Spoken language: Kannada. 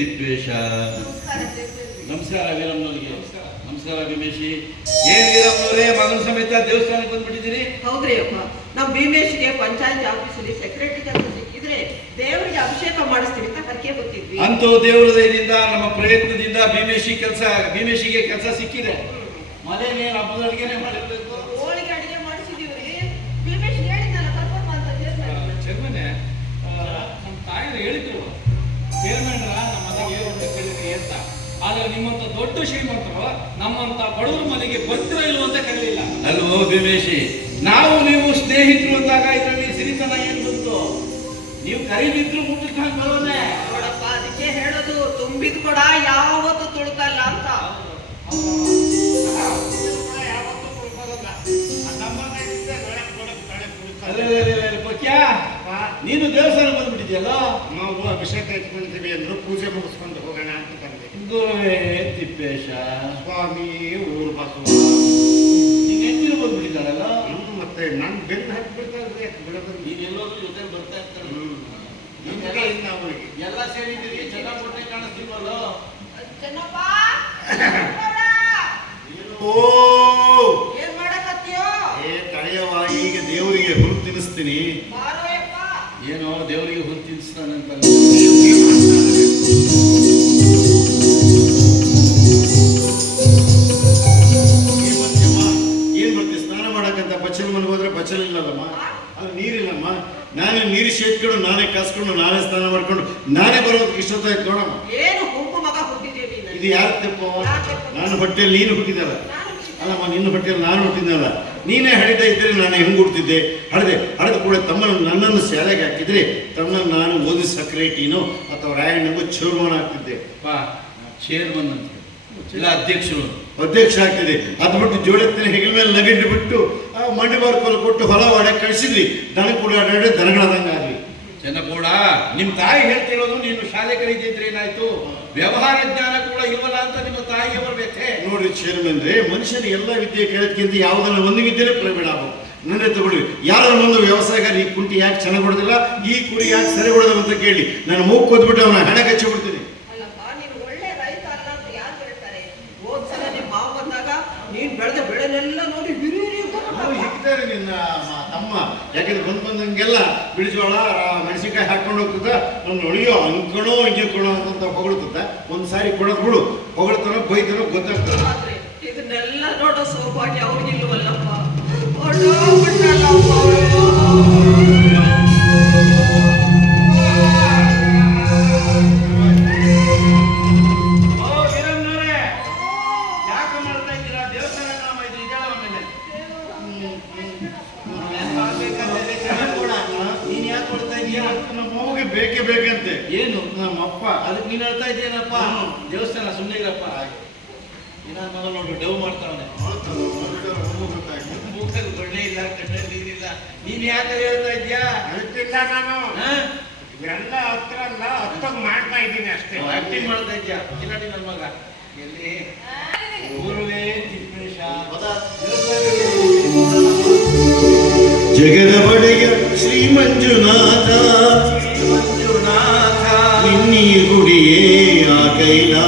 ದಿಗ್ವೇಷ. ನಮಸ್ಕಾರ ವೀರಮ್ಮನವ್ರಿಗೆ. ನಮಸ್ಕಾರ ಭೀಮೇಶಿ. ಏನ್ ವೀರಮ್ಮನವರೇ ಮಗನ ಸಮೇತ ದೇವಸ್ಥಾನಕ್ಕೆ ಬಂದ್ಬಿಟ್ಟಿದ್ದೀರಿ? ಹೌದ್ರಿ ಅಪ್ಪ. ನಮ್ ಭೀಮೇಶ್ಗೆ ಪಂಚಾಯತ್ ಆಫೀಸಲ್ಲಿ ಸೆಕ್ರೆಟರಿ ಕೆಲಸ ಸಿಕ್ಕಿದ್ರೆ ದೇವರಿಗೆ ಅಭಿಷೇಕ ಮಾಡಿಸ್ತೀವಿ ಅಂತ ಕರ್ಕೆ ಗೊತ್ತಿದ್ವಿ ಅಂತೂ ದೇವರದಿಂದ ನಮ್ಮ ಪ್ರಯತ್ನದಿಂದ ಭೀಮೇಶಿ ಕೆಲಸ ಭೀಮೇಶಿಗೆ ಕೆಲಸ ಸಿಕ್ಕಿದೆ. ಮನೆಗೆ ಹಬ್ಬದ ಅಡುಗೆನೆ ಮಾಡಿರ್ಬೇಕು? ಹೋಳಿಗೆ ಅಡುಗೆ ಹೇಳಿದ್ದಲ್ಲ ನಮ್ಮ ಹೇಳಿದ್ರು. ಚೇರ್ಮನ್ ಆದ್ರೆ ನಿಮ್ಮಂತ ದೊಡ್ಡ ಶ್ರೀಮಂತರು ನಮ್ಮಂತ ಬಡವರ ಮನೆಗೆ ಬರ್ತಿರೋ ಇಲ್ವಂತ ಅಂತ ಕರೀಲಿಲ್ಲ. ಅಲ್ವೋ ಭೀಮೇಶಿ ನಾವು ನೀವು ಸ್ನೇಹಿತರು ಅಂದಾಗ ಇದರಲ್ಲಿ ಸಿರಿತನ ಏನು ಬಂತು? ನೀವು ಕರೀದಿದ್ರು ಮುಟ್ಟಿಸ್ಕೊಂಡು ಬರೋದೆ? ನೋಡಪ್ಪ ಅದಕ್ಕೆ ಹೇಳೋದು ತುಂಬಿದ ಕೂಡ ಯಾವತ್ತು ತುಳುಕಲ್ಲ ಅಂತ. ನೀನು ದೇವಸ್ಥಾನ ಬಂದ್ಬಿಟ್ಟಿದ್ಯಲ್ಲ ನಾವು ಅಭಿಷೇಕ ಇಟ್ಕೊಂತೀವಿ ಅಂದ್ರು ಪೂಜೆ ಮುಗಿಸ್ಕೊಂಡು ಹೋಗೋಣ ಅಂತ ಬಂದೆ. ಗುರುವೇ ತಿಪ್ಪೇಶ. ಸ್ವಾಮಿ ಊರು ಬಸವ. ಈಗ ಹೆಚ್ಚಿನ ಬಂದ್ಬಿಟ್ಟಿದ್ದಾರಲ್ಲ? ಹ್ಮ್, ಮತ್ತೆ ನನ್ ಬೆನ್ನು ಹಾಕ್ಬಿಡ್ತಾರೆ ಬಿಡೋದು. ನೀನು ಎಲ್ಲೋದ್ರೂ ಜೊತೆ ಬರ್ತಾ ಇರ್ತಾರೆ. ಹ್ಮ್. ನೀವೆಲ್ಲ ನಮ್ಗೆ ಇನ್ನ ಅವ್ರಿಗೆ. ಎಲ್ಲ ಸೇರಿದ್ದೀರಿ ಚೆನ್ನಾಗಿ ಕೊಟ್ಟೆ ಕಾಣಿಸ್ತೀವಲ್ಲ ಚೆನ್ನಪ್ಪ! ಓ ಏನ್ ಮಾಡಕತ್ತೀಯೋ? ಏ ತಡೆಯವ ಈಗ ದೇವರಿಗೆ ಹುರು ತಿನ್ನಿಸ್ತೀನಿ. ಏನೋ ದೇವರಿಗೆ ಹುರು ತಿನ್ನಿಸ್ತಾನಂತ ಏನ್ ಮಾಡ್ತೀಯ? ಸ್ನಾನ ಮಾಡಕ್ಕಂತ ಬಚ್ಚಲ್ ಮನೆಗೆ ಹೋದ್ರೆ ಬಚ್ಚಲ್ ಇಲ್ಲಲ್ಲಮ್ಮ? ಅದು ನೀರಿಲ್ಲಮ್ಮ. ನಾನೇ ನೀರು ಸೇತ್ಕೊಂಡು ನಾನೇ ಕಾಸ್ಕೊಂಡು ನಾನೇ ಸ್ನಾನ ಮಾಡ್ಕೊಂಡು ನಾನೇ ಬರೋದಕ್ಕೆ ಇಷ್ಟೊತ್ತಾಯ್ತು ನೋಡಮ್ಮ. ಇದು ಯಾರ ತಪ್ಪ ನಾನು ಹೊಟ್ಟೆಯಲ್ಲಿ ನೀನು ಹುಟ್ಟಿದಲ್ಲ ಅಲ್ಲಮ್ಮ ನಿನ್ನ ಹೊಟ್ಟೆಯಲ್ಲಿ ನಾನು ಹುಟ್ಟಿದ್ನಲ್ಲ ನೀನೇ ಹಡಿತಾ ಇದ್ದರೆ ನಾನು ಹೆಂಗೆ ಹುಡ್ತಿದ್ದೆ ಹಡದೆ ಹಡದ ಕೂಡ ತಮ್ಮನ ನನ್ನನ್ನು ಶಾಲೆಗೆ ಹಾಕಿದ್ರೆ ತಮ್ಮನ್ನು ನಾನು ಓದಿ ಸಕ್ರೇಟಿನೋ ಅಥವಾ ರಾಯಣ್ಣಗೂ ಚೇರ್ಮನ್ ಆಗ್ತಿದ್ದೆ. ಪಾ ಚೇರ್ಮನ್ ಅಂತ ಇಲ್ಲ ಅಧ್ಯಕ್ಷರು. ಅಧ್ಯಕ್ಷ ಆಗ್ತಿದೆ ಅದು ಬಿಟ್ಟು ಜೋಡತ್ತಿನ ಹೆಗಲ ಮೇಲೆ ನಗಿಟ್ಟು ಬಿಟ್ಟು ಮಂಡಿ ಬಾರ್ಕೋಲು ಕೊಟ್ಟು ಹೊಲ ಒಡೆ ಕಳಿಸಿದ್ವಿ. ದನ ಕೂಡ ದನಗಳದಂಗ. ಚೆನ್ನಗೌಡ ನಿಮ್ ತಾಯಿ ಹೇಳ್ತಿರೋದು ನೀನು ಶಾಲೆ ಕಲಿತಿದ್ರೆ ಏನಾಯ್ತು? ವ್ಯವಹಾರ ಜ್ಞಾನ ಕೂಡ ಇಲ್ವಲ್ಲ ಅಂತ ನಿಮ್ಮ ತಾಯಿಗೆ ಬರ್ಬೇಕೆ ನೋಡ್ರಿ ಚೇರ್ಮನ್ ರೇ ಮನುಷ್ಯನ ಎಲ್ಲ ವಿದ್ಯೆ ಕೇಳೋದಕ್ಕಿಂತ ಯಾವ್ದಾರ ಒಂದು ವಿದ್ಯೆನೇ ಪ್ರವೀಣ ನನ್ನ ತಗೊಳ್ಳಿ. ಯಾರೋ ಒಂದು ವ್ಯವಸಾಯಗಾರ ಈ ಕುಂಟಿ ಯಾಕೆ ಚೆನ್ನಾಗಿ ಹೊಡೆದಿಲ್ಲ? ಈ ಕುರಿ ಯಾಕೆ ಸರಿ ಹೊಡೆದಿಲ್ಲ ಅಂತ ಕೇಳಿ. ನಾನು ಮೂಗ್ ಕೊದ್ಬಿಟ್ಟು ಅವನ ಹಣ ಕಚ್ಚಿ ಬಿಡ್ತೀನಿ. ಅಲ್ಲಪ್ಪ ನೀನು ಒಳ್ಳೆ ರೈತ ಅಲ್ಲ ಅಂತ ಯಾರು ಹೇಳ್ತಾರೆ? ಹೋದ್ ಸಲ ನಿಮ್ಮ ಮಾವ ಬಂದಾಗ ನೀನ್ ಬೆಳೆದ ಬೆಳೆನೆಲ್ಲ ನೋಡಿ ಹಿರಿ ಹಿಗ್ತಾರೆ ನಿನ್ನ ತಮ್ಮ ಯಾಕಂದ್ರೆ ಬಂದು ಬಂದಂಗೆಲ್ಲ ಬಿಡಿಸೋಳ ಮೆಣಸಿನ್ಕಾಯಿ ಹಾಕೊಂಡು ಹೋಗ್ತದ. ಒಂದು ಉಳಿಯೋ ಅಂಕಣೋ ಇಂಜಿಕಣೋ ಅಂತ ಹೊಗಳ್ತದ. ಒಂದ್ ಸಾರಿ ಕೊಡೋದ್ ಬಿಡು. ಹೊಗಳ್ತಾನೋ, ಬೈತಾನೋ ಗೊತ್ತಾಗ್ತದೆ. ಇದನ್ನೆಲ್ಲ ನೋಡೋ ಸೌಭಾಗ್ಯ ಅವ್ರಿಗಿಲ್ವಲ್ಲಪ್ಪ ನಮ್ಮ ಮಗುಗೆ ಬೇಕೇ ಬೇಕಂತೆ ಏನು? ನಮ್ಮ ಅಪ್ಪ ಅದಕ್ಕೆ ನೀನು ಹೇಳ್ತಾ ಇದೆಯೇನಪ್ಪ ದೇವಸ್ಥಾನ ಸುಮ್ಮನೆ ಇರಪ್ಪ. ಏನಾರ ಮೊದಲು ನೋಡು ಡವ್ ಮಾಡ್ತಾವನೆ. ಮೂಕಲ್ಲಿ ಒಳ್ಳೆ ಇಲ್ಲ ಕಣ್ಣಲ್ಲಿ ನೀರಿಲ್ಲ. ನೀನ್ ಯಾಕೆ ಹೇಳ್ತಾ ಇದ್ಯಾ? ಹೇಳ್ತಿಲ್ಲ ನಾನು. ಹಾ? ಎಲ್ಲ ಹತ್ರ ಅಲ್ಲ ಹತ್ತಾಗ ಮಾಡ್ತಾ ಇದ್ದೀನಿ ಅಷ್ಟೇ. ಆಕ್ಟಿಂಗ್ ಮಾಡ್ತಾ ಇದ್ಯಾ. ಕಿಲಾಡಿ ನನ್ನ ಮಗ. ಎಲ್ಲಿ? ಗುರುವೇ ತಿಪ್ಪೇಶ ಜಗದ ಮಂಜುನಾಥ ನಿನ್ನಿಯ ಗುಡಿಯೇ ಆ ಕೈಲಾ